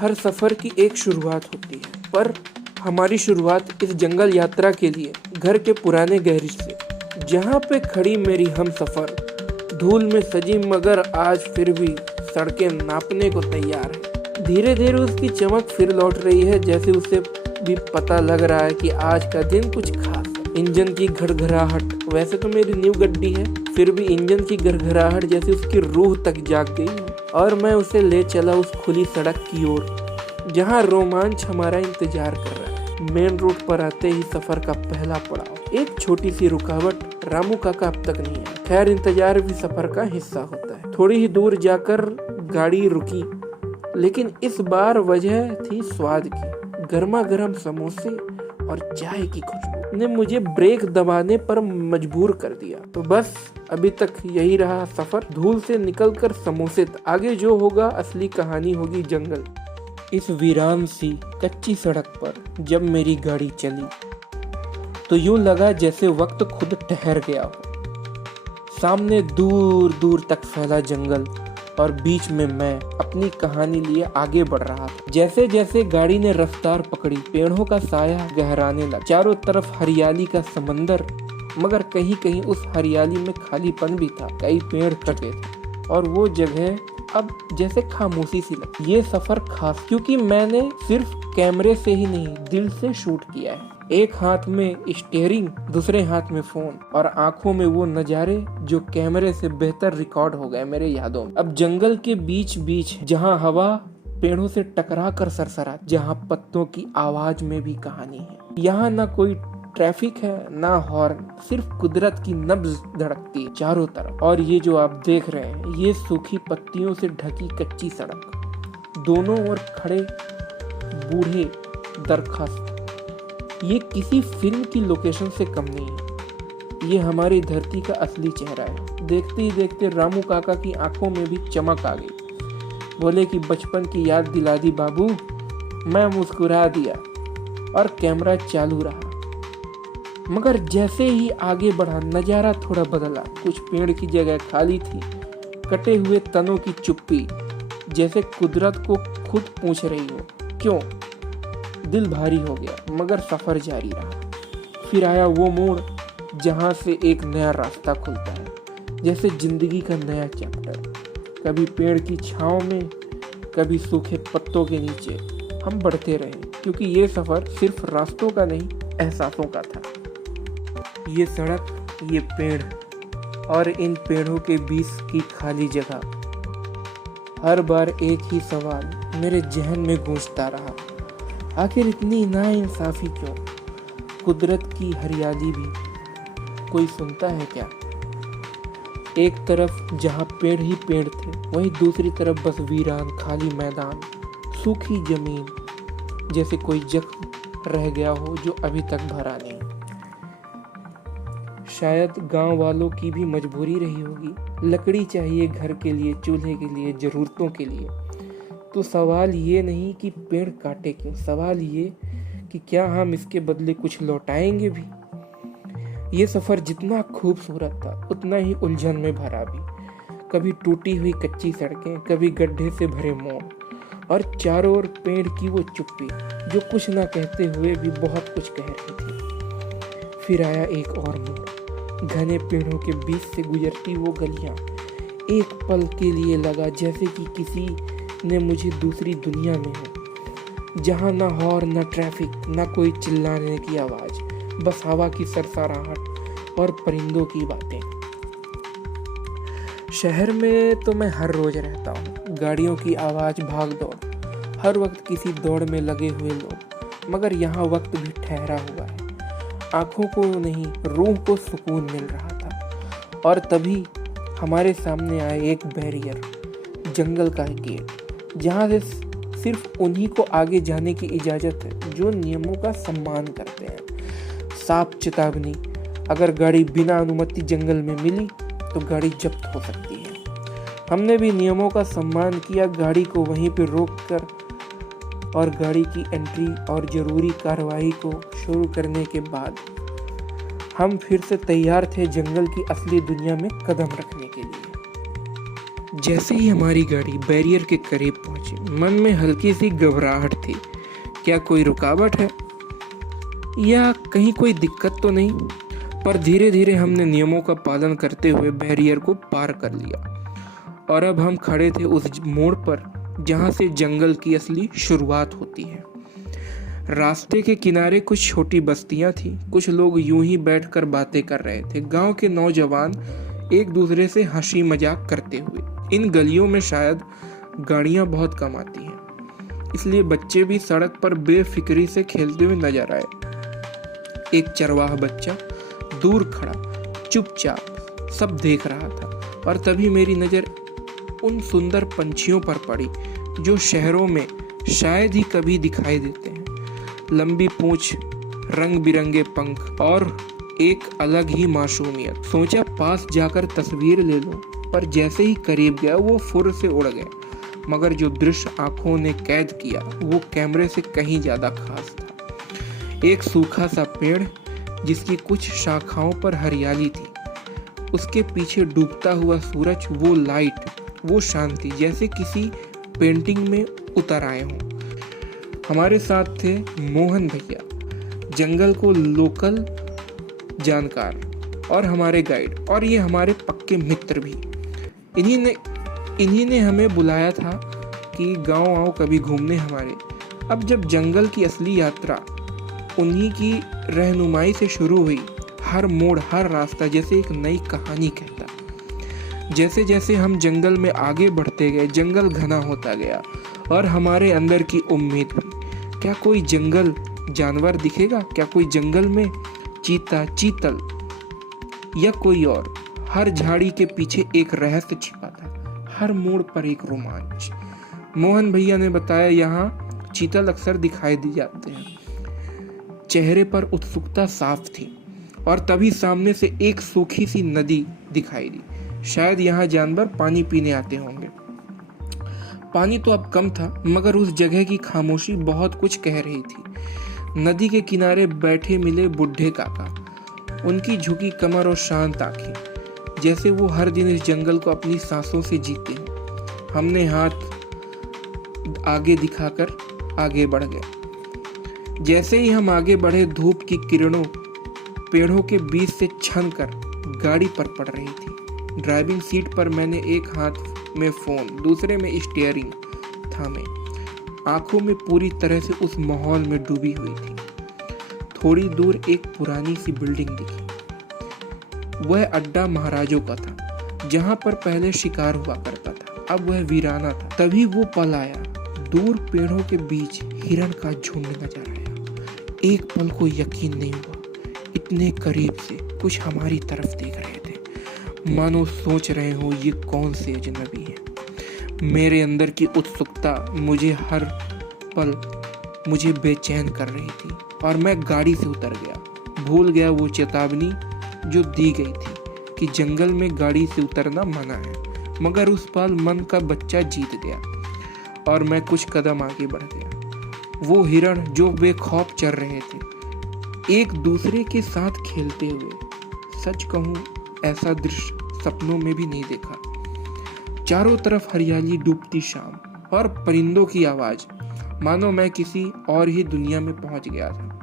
हर सफ़र की एक शुरुआत होती है, पर हमारी शुरुआत इस जंगल यात्रा के लिए घर के पुराने गैरेज से, जहाँ पे खड़ी मेरी हम सफ़र धूल में सजी मगर आज फिर भी सड़कें नापने को तैयार है। धीरे धीरे उसकी चमक फिर लौट रही है, जैसे उसे भी पता लग रहा है कि आज का दिन कुछ खास है। इंजन की घड़घड़ाहट, वैसे तो मेरी न्यू गड्डी है, फिर भी इंजन की घड़घड़ाहट जैसे उसकी रूह तक जाग गई है और मैं उसे ले चला उस खुली सड़क की ओर जहां रोमांच हमारा इंतजार कर रहा है। मेन रोड पर आते ही सफर का पहला पड़ाव, एक छोटी सी रुकावट। रामू काका अब तक नहीं आया। खैर, इंतजार भी सफर का हिस्सा होता है। थोड़ी ही दूर जाकर गाड़ी रुकी, लेकिन इस बार वजह थी स्वाद की। गर्मा गर्म समोसे और चाय की खुशबू ने मुझे ब्रेक दबाने पर मजबूर कर दिया। तो बस अभी तक यही रहा सफर, धूल से निकलकर समोसे तक। आगे जो होगा असली कहानी होगी जंगल। इस वीरान सी कच्ची सड़क पर जब मेरी गाड़ी चली तो यूं लगा जैसे वक्त खुद ठहर गया हो। सामने दूर दूर तक फैला जंगल और बीच में मैं अपनी कहानी लिए आगे बढ़ रहा था। जैसे जैसे गाड़ी ने रफ्तार पकड़ी, पेड़ों का साया गहराने लगा। चारों तरफ हरियाली का समंदर, मगर कहीं कहीं उस हरियाली में खालीपन भी था। कई पेड़ कटे थे और वो जगह अब जैसे खामोशी सी लगी। ये सफर खास क्योंकि मैंने सिर्फ कैमरे से ही नहीं, दिल से शूट किया है। एक हाथ में स्टीयरिंग, दूसरे हाथ में फोन और आंखों में वो नजारे जो कैमरे से बेहतर रिकॉर्ड हो गए मेरे यादों में। अब जंगल के बीच बीच जहाँ हवा पेड़ों से टकरा कर सरसरा, जहाँ पत्तों की आवाज में भी कहानी है। यहाँ ना कोई ट्रैफिक है ना हॉर्न, सिर्फ कुदरत की नब्ज धड़कती है चारों तरफ। और ये जो आप देख रहे हैं, ये सूखी पत्तियों से ढकी कच्ची सड़क, दोनों ओर खड़े बूढ़े दरख्त, ये किसी फिल्म की लोकेशन से कम नहीं है। ये हमारी धरती का असली चेहरा है। देखते ही देखते रामू काका की आंखों में भी चमक आ गई। बोले कि बचपन की याद दिला दी बाबू। मैं मुस्कुरा दिया और कैमरा चालू रहा। मगर जैसे ही आगे बढ़ा नजारा थोड़ा बदला। कुछ पेड़ की जगह खाली थी, कटे हुए तनों की चुप्पी, जैसे कुदरत को खुद पूछ रही हो क्यों। दिल भारी हो गया, मगर सफर जारी रहा। फिर आया वो मोड़ जहां से एक नया रास्ता खुलता है, जैसे जिंदगी का नया चैप्टर। कभी पेड़ की छांव में, कभी सूखे पत्तों के नीचे हम बढ़ते रहे, क्योंकि ये सफर सिर्फ रास्तों का नहीं, एहसासों का था। ये सड़क, ये पेड़ और इन पेड़ों के बीच की खाली जगह। हर बार एक ही सवाल मेरे जहन में गूंजता रहा, आखिर इतनी नाइंसाफी क्यों। कुदरत की हरियाली भी कोई सुनता है क्या। एक तरफ जहाँ पेड़ ही पेड़ थे, वहीं दूसरी तरफ बस वीरान खाली मैदान, सूखी जमीन, जैसे कोई जख्म रह गया हो जो अभी तक भरा नहीं। शायद गांव वालों की भी मजबूरी रही होगी। लकड़ी चाहिए घर के लिए, चूल्हे के लिए, जरूरतों के लिए। तो सवाल ये नहीं कि पेड़ काटे क्यों, सवाल ये कि क्या हम इसके बदले कुछ लौटाएंगे भी। ये सफर जितना खूबसूरत था, उतना ही उलझन में भरा भी। कभी टूटी हुई कच्ची सड़कें, कभी गड्ढे से भरे मोड़, और चारों ओर पेड़ की वो चुप्पी जो कुछ ना कहते हुए भी बहुत कुछ कह रही थी। फिर आया एक और मोड़, घने पेड़ों के बीच से गुजरती वो गलियां। एक पल के लिए लगा जैसे कि किसी ने मुझे दूसरी दुनिया में हो, जहां ना हॉर्न, ना ट्रैफिक, ना कोई चिल्लाने की आवाज, बस हवा की सरसराहट और परिंदों की बातें। शहर में तो मैं हर रोज रहता हूँ, गाड़ियों की आवाज, भाग दौड़, हर वक्त किसी दौड़ में लगे हुए लोग। मगर यहाँ वक्त भी ठहरा हुआ है। आंखों को नहीं, रूह को सुकून मिल रहा था। और तभी हमारे सामने आए एक बैरियर, जंगल का गेट, जहाँ से सिर्फ उन्हीं को आगे जाने की इजाज़त है जो नियमों का सम्मान करते हैं। साफ चेतावनी, अगर गाड़ी बिना अनुमति जंगल में मिली तो गाड़ी जब्त हो सकती है। हमने भी नियमों का सम्मान किया, गाड़ी को वहीं पर रोक कर, और गाड़ी की एंट्री और ज़रूरी कार्रवाई को शुरू करने के बाद हम फिर से तैयार थे जंगल की असली दुनिया में कदम रखने के लिए। जैसे ही हमारी गाड़ी बैरियर के करीब पहुंची, मन में हल्की सी घबराहट थी। क्या कोई रुकावट है या कहीं कोई दिक्कत तो नहीं? पर धीरे धीरे हमने नियमों का पालन करते हुए बैरियर को पार कर लिया और अब हम खड़े थे उस मोड़ पर जहां से जंगल की असली शुरुआत होती है। रास्ते के किनारे कुछ छोटी बस्तियां थी। कुछ लोग यूं ही बैठकर बातें कर रहे थे। गांव के नौजवान एक दूसरे से हंसी मजाक करते हुए। इन गलियों में शायद गाड़ियां बहुत कम आती हैं, इसलिए बच्चे भी सड़क पर बेफिक्री से खेलते हुए नजर आए। एक चरवाहा बच्चा दूर खड़ा चुपचाप सब देख रहा था और तभी मेरी नजर उन सुंदर पंछियों पर पड़ी जो शहरों में शायद ही कभी दिखाई देते हैं। लंबी पूंछ, रंग बिरंगे पंख और एक अलग ही मासूमियत। सोचा पास जाकर तस्वीर ले लो, पर जैसे ही करीब गया वो फुर से उड़ गए। मगर जो दृश्य आंखों ने कैद किया वो कैमरे से कहीं ज्यादा खास था। एक सूखा सा पेड़ जिसकी कुछ शाखाओं पर हरियाली थी, उसके पीछे डूबता हुआ सूरज, वो लाइट, वो शांति, जैसे किसी पेंटिंग में उतर आए हों। हमारे साथ थे मोहन भैया, जंगल को लोकल जानकार और हमारे गाइड, और ये हमारे पक्के मित्र भी। इन्हीं ने हमें बुलाया था कि गांव आओ कभी घूमने हमारे। अब जब जंगल की असली यात्रा उन्हीं की रहनुमाई से शुरू हुई, हर मोड़, हर रास्ता जैसे एक नई कहानी कहता। जैसे जैसे हम जंगल में आगे बढ़ते गए, जंगल घना होता गया और हमारे अंदर की उम्मीद भी। क्या कोई जंगल जानवर दिखेगा? क्या कोई जंगल में चीता, चीतल या कोई और? हर झाड़ी के पीछे एक रहस्य छिपा था, हर मोड़ पर एक रोमांच। मोहन भैया ने बताया यहाँ चीतल अक्सर दिखाई दी जाते हैं। चेहरे पर उत्सुकता साफ थी और तभी सामने से एक सूखी सी नदी दिखाई दी। शायद यहाँ जानवर पानी पीने आते होंगे। पानी तो अब कम था, मगर उस जगह की खामोशी बहुत कुछ कह रही थी। नदी के किनारे बैठे मिले बुढ़े काका, उनकी झुकी कमर और शांत आंखें, जैसे वो हर दिन इस जंगल को अपनी सांसों से जीते हैं। हमने हाथ आगे दिखाकर आगे बढ़ गए। जैसे ही हम आगे बढ़े, धूप की किरणों पेड़ों के बीच से छन कर गाड़ी पर पड़ रही थी। ड्राइविंग सीट पर मैंने एक हाथ में फोन, दूसरे में स्टीयरिंग थामे, आंखों में पूरी तरह से उस माहौल में डूबी हुई थी। थोड़ी दूर एक पुरानी सी बिल्डिंग दिखी। वह अड्डा महाराजों का था, जहां पर पहले शिकार हुआ करता था। अब वह वीराना था। तभी वो पल आया। दूर पेड़ों के बीच हिरण का झुंड नजर आया। एक पल को यकीन नहीं हुआ, इतने करीब से कुछ हमारी तरफ देख रहे थे, मानो सोच रहे हो ये कौन से अजनबी है। मेरे अंदर की उत्सुकता मुझे हर पल बेचैन कर रही थी और मैं गाड़ी से उतर गया। भूल गया वो चेतावनी जो दी गई थी कि जंगल में गाड़ी से उतरना मना है। मगर उस पल मन का बच्चा जीत गया और मैं कुछ कदम आगे बढ़ गया। वो हिरण जो बेखौफ चल रहे थे, एक दूसरे के साथ खेलते हुए। सच कहूं, ऐसा दृश्य सपनों में भी नहीं देखा। चारों तरफ हरियाली, डूबती शाम और परिंदों की आवाज, मानो मैं किसी और ही दुनिया में पहुंच गया था।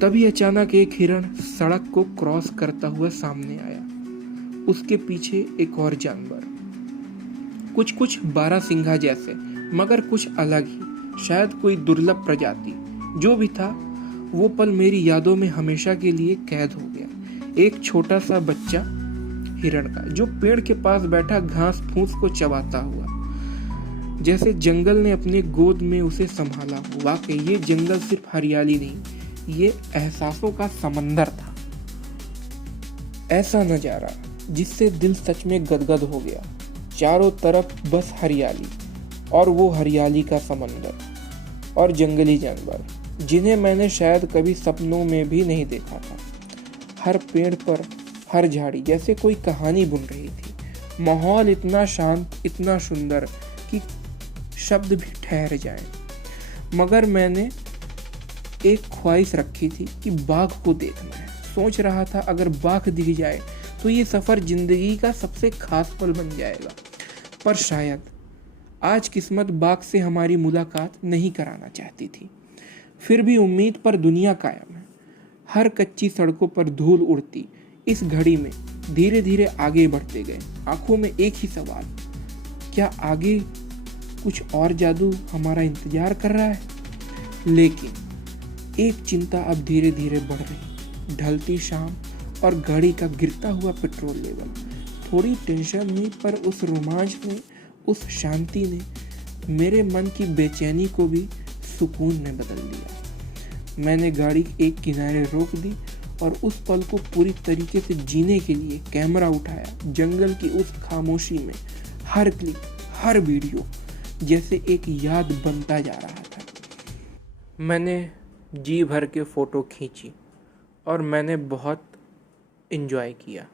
तभी अचानक एक हिरण सड़क को क्रॉस करता हुआ सामने आया। उसके पीछे एक और जानवर, कुछ बारहसिंघा जैसे, मगर कुछ अलग ही, शायद कोई दुर्लभ प्रजाति। जो भी था वो पल मेरी यादों में हमेशा के लिए कैद हो गया। एक छोटा सा बच्चा हिरण का जो पेड़ के पास बैठा घास फूस को चबाता हुआ, जैसे जंगल ने अपने गोद में उसे संभाला हो। वाकई ये जंगल सिर्फ हरियाली नहीं, ये एहसासों का समंदर था। ऐसा नजारा जिससे दिल सच में गदगद हो गया। चारों तरफ बस हरियाली, और वो हरियाली का समंदर, और जंगली जानवर जिन्हें मैंने शायद कभी सपनों में भी नहीं देखा था। हर पेड़ पर, हर झाड़ी जैसे कोई कहानी बुन रही थी। माहौल इतना शांत, इतना सुंदर कि शब्द भी ठहर जाएं। मगर मैंने एक ख्वाहिश रखी थी कि बाघ को देखना है। सोच रहा था अगर बाघ दिख जाए तो ये सफ़र जिंदगी का सबसे खास पल बन जाएगा। पर शायद आज किस्मत बाघ से हमारी मुलाकात नहीं कराना चाहती थी। फिर भी उम्मीद पर दुनिया कायम है। हर कच्ची सड़कों पर धूल उड़ती इस घड़ी में धीरे धीरे आगे बढ़ते गए। आंखों में एक ही सवाल, क्या आगे कुछ और जादू हमारा इंतजार कर रहा है? लेकिन एक चिंता अब धीरे धीरे बढ़ रही। ढलती शाम और घड़ी का गिरता हुआ पेट्रोल लेवल। थोड़ी टेंशन हुई, पर उस रोमांच ने, उस शांति ने मेरे मन की बेचैनी को भी सुकून में बदल दिया। मैंने गाड़ी एक किनारे रोक दी और उस पल को पूरी तरीके से जीने के लिए कैमरा उठाया। जंगल की उस खामोशी में हर क्लिक, हर वीडियो जैसे एक याद बनता जा रहा था। मैंने जी भर के फ़ोटो खींची और मैंने बहुत एंजॉय किया।